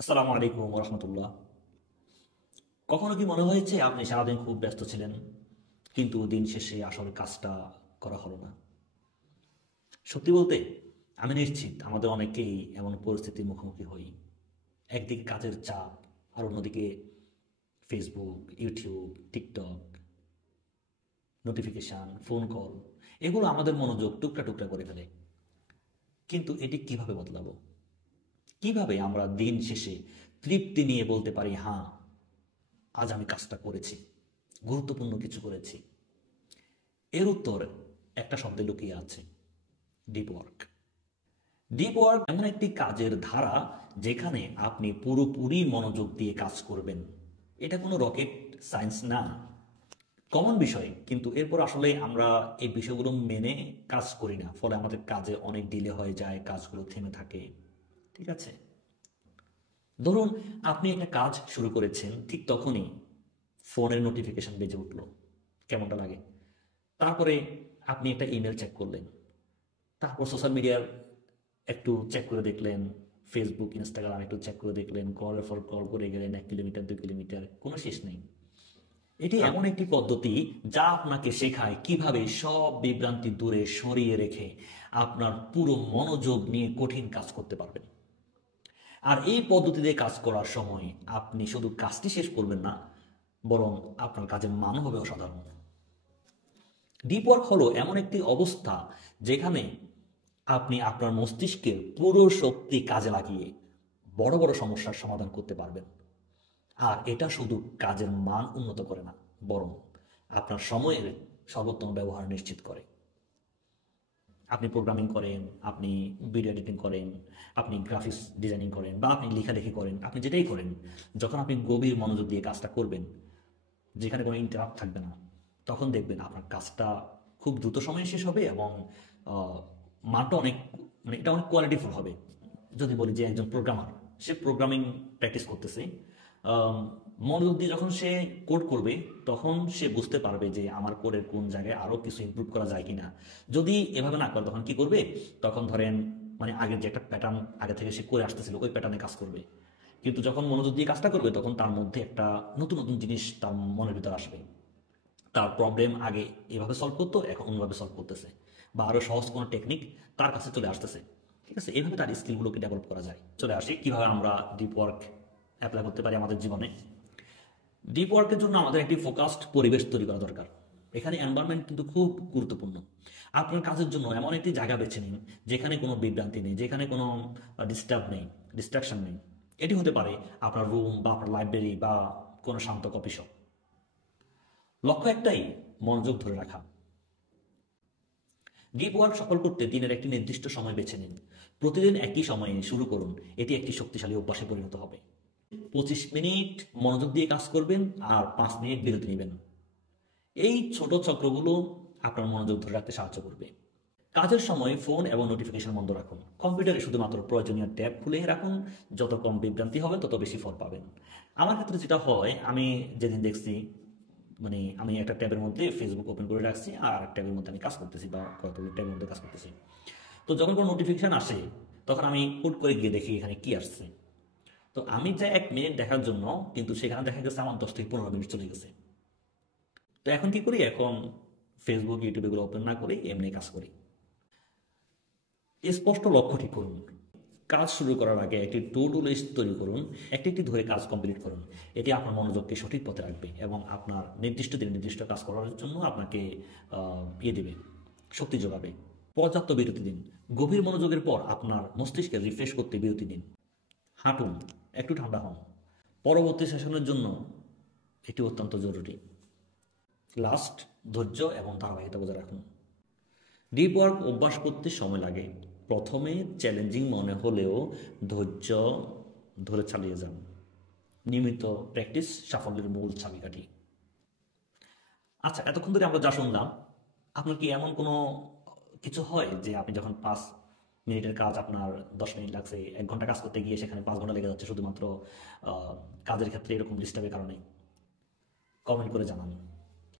আসসালামু আলাইকুম রহমতুল্লাহ। কখনো কি মনে হয়েছে আপনি সারাদিন খুব ব্যস্ত ছিলেন, কিন্তু দিন শেষে আসল কাজটা করা হলো না? সত্যি বলতে আমি নিশ্চিত আমাদের অনেকেই এমন পরিস্থিতির মুখোমুখি হই। একদিকে কাজের চাপ, আর অন্যদিকে Facebook, YouTube, TikTok, notification, phone call, এগুলো আমাদের মনোযোগ টুকরা টুকরা করে ফেলে। কিন্তু এটি কিভাবে বদলাবো? কিভাবে আমরা দিন শেষে তৃপ্তি নিয়ে বলতে পারি, হ্যাঁ, আজ আমি কাজটা করেছি, গুরুত্বপূর্ণ কিছু করেছি? এর উত্তর একটা শব্দে লুকিয়ে আছে: ডিপ ওয়ার্ক। ডিপ ওয়ার্ক এমন একটি কাজের ধারা যেখানে আপনি পুরোপুরি মনোযোগ দিয়ে কাজ করবেন। এটা কোনো রকেট সায়েন্স না, কমন বিষয়, কিন্তু এরপর আসলে আমরা এই বিষয়গুলো মেনে কাজ করি না, ফলে আমাদের কাজে অনেক ডিলে হয়ে যায়, কাজগুলো থেমে থাকে। ঠিক আছে, ধরুন আপনি একটা কাজ শুরু করেছেন, ঠিক তখনই ফোনের নোটিফিকেশন বেজে উঠলো। কেমনটা লাগে? তারপরে আপনি একটা ইমেল চেক করলেন, তারপর সোশ্যাল মিডিয়ার একটু চেক করে দেখলেন, ফেসবুক, ইনস্টাগ্রাম একটু চেক করে দেখলেন, কলের পর কল করে গেলেন, 1 কিলোমিটার 2 কিলোমিটার, কোনো শেষ নেই। এটি এমন একটি পদ্ধতি যা আপনাকে শেখায় কিভাবে সব বিভ্রান্তি দূরে সরিয়ে রেখে আপনার পুরো মনোযোগ নিয়ে কঠিন কাজ করতে পারবেন। আর এই পদ্ধতিতে কাজ করার সময় আপনি শুধু কাজটি শেষ করবেন না, বরং আপনার কাজের মান হবে অসাধারণ। ডিপ ওয়ার্ক হলো এমন একটি অবস্থা যেখানে আপনি আপনার মস্তিষ্কের পুরো শক্তি কাজে লাগিয়ে বড় বড় সমস্যার সমাধান করতে পারবেন। আর এটা শুধু কাজের মান উন্নত করে না, বরং আপনার সময়ের সর্বোত্তম ব্যবহার নিশ্চিত করে। আপনি প্রোগ্রামিং করেন, আপনি ভিডিও এডিটিং করেন, আপনি গ্রাফিক্স ডিজাইনিং করেন, বা আপনি লেখালেখি করেন, আপনি যেটাই করেন, যখন আপনি গভীর মনোযোগ দিয়ে কাজটা করবেন, যেখানে কোনো ইন্টারাপ্ট থাকবে না, তখন দেখবেন আপনার কাজটা খুব দ্রুত সময়ে শেষ হবে এবং আহ, মানটা অনেক, মানে এটা অনেক কোয়ালিটিফুল হবে। যদি বলি যে একজন প্রোগ্রামার, সে প্রোগ্রামিং প্র্যাকটিস করতেছে, আম, মনোযোগ দিয়ে যখন সে কোড করবে, তখন সে বুঝতে পারবে যে আমার কোডের কোন জায়গায় আরও কিছু ইমপ্রুভ করা যায় কিনা। যদি এভাবে না করে, তখন কি করবে? তখন ধরেন, মানে আগের যে একটা প্যাটার্ন আগে থেকে সে করে আসতেছিল, ওই প্যাটার্নে কাজ করবে। কিন্তু যখন মনোযোগ দিয়ে কাজটা করবে, তখন তার মধ্যে একটা নতুন নতুন জিনিস তার মনের ভিতর আসবে। তার প্রবলেম আগে এভাবে সলভ করতো, এখন অন্যভাবে সলভ করতেছে, বা আরো সহজ কোনো টেকনিক তার কাছে চলে আসতেছে। ঠিক আছে, এইভাবে তার স্কিলগুলোকে ডেভেলপ করা যায়। চলে আসি কিভাবে আমরা ডিপ ওয়ার্ক অ্যাপ্লাই করতে পারি আমাদের জীবনে। ডিপ ওয়ার্কের জন্য আমাদের একটি ফোকাসড পরিবেশ তৈরি করা দরকার। এখানে এনভায়রনমেন্ট কিন্তু খুব গুরুত্বপূর্ণ। আপনার কাজের জন্য এমন একটি জায়গা বেছে নিন যেখানে কোনো বিভ্রান্তি নেই, যেখানে কোনো ডিস্টার্ব নেই, ডিস্ট্রাকশন নেই। এটি হতে পারে আপনার রুম, বা আপনার লাইব্রেরি, বা কোনো শান্ত কফি শপ। লক্ষ্য একটাই: মনোযোগ ধরে রাখা। ডিপ ওয়ার্ক সফল করতে দিনের একটি নির্দিষ্ট সময় বেছে নিন। প্রতিদিন একই সময়ে শুরু করুন, এটি একটি শক্তিশালী অভ্যাসে পরিণত হবে। 25 মিনিট মনোযোগ দিয়ে কাজ করবেন, আর 5 মিনিট বিরতি নেবেন। এই ছোট চক্রগুলো আপনার মনোযোগ ধরে রাখতে সাহায্য করবে। কাজের সময় ফোন এবং নোটিফিকেশন বন্ধ রাখুন। কম্পিউটারে শুধুমাত্র প্রয়োজনীয় ট্যাব খুলে রাখুন। যত কম বিভ্রান্তি হবে, তত বেশি ফল পাবেন। আমার ক্ষেত্রে যেটা হয়, আমি যেদিন দেখছি, মানে আমি একটা ট্যাবের মধ্যে ফেসবুক ওপেন করে রাখছি, আর এক ট্যাবের মধ্যে আমি কাজ করতেছি, বা কতগুলো ট্যাবের মধ্যে কাজ করতেছি। তো যখন কোনো নোটিফিকেশন আসে, তখন আমি হুট করে গিয়ে দেখি এখানে কি আসছে। তো আমি যাই 1 মিনিট দেখার জন্য, কিন্তু সেখানে দেখা গেছে আমার 10 থেকে 15 মিনিট চলে গেছে। তো এখন কি করি? এখন ফেসবুক, ইউটিউব এগুলো ওপেন না করি, এমনি কাজ করি। স্পষ্ট লক্ষ্য ঠিক করুন। কাজ শুরু করার আগে একটি টু ডু লিস্ট তৈরি করুন। একটি একটি ধরে কাজ কমপ্লিট করুন। এটি আপনার মনোযোগকে সঠিক পথে রাখবে এবং আপনার নির্দিষ্ট দিনে নির্দিষ্ট কাজ করার জন্য আপনাকে দেবে, শক্তি যোগাবে। পর্যাপ্ত বিরতি দিন। গভীর মনোযোগের পর আপনার মস্তিষ্কে রিফ্রেশ করতে বিরতি দিন। হাঁটুন, একটু ঠান্ডা হন। পরবর্তী সেশনের জন্য এটি অত্যন্ত জরুরি। লাস্ট, ধৈর্য এবং ধারাবাহিকতা বজায় রাখুন। ডিপ ওয়ার্ক অভ্যাস করতে সময় লাগে। প্রথমে চ্যালেঞ্জিং মনে হলেও ধৈর্য ধরে চালিয়ে যান। নিয়মিত প্র্যাকটিস সাফল্যের মূল চাবিকাঠি। আচ্ছা, এতক্ষণ ধরে আমরা যা শুনলাম, আপনার কি এমন কোনো কিছু হয় যে আপনি যখন 5 মিনিটের কাজ আপনার 10 মিনিট লাগছে, 1 ঘন্টা কাজ করতে গিয়ে সেখানে 5 ঘন্টা লেগে যাচ্ছে শুধুমাত্র কাজের ক্ষেত্রে এরকম ডিস্টার্বের কারণে? কমেন্ট করে জানান।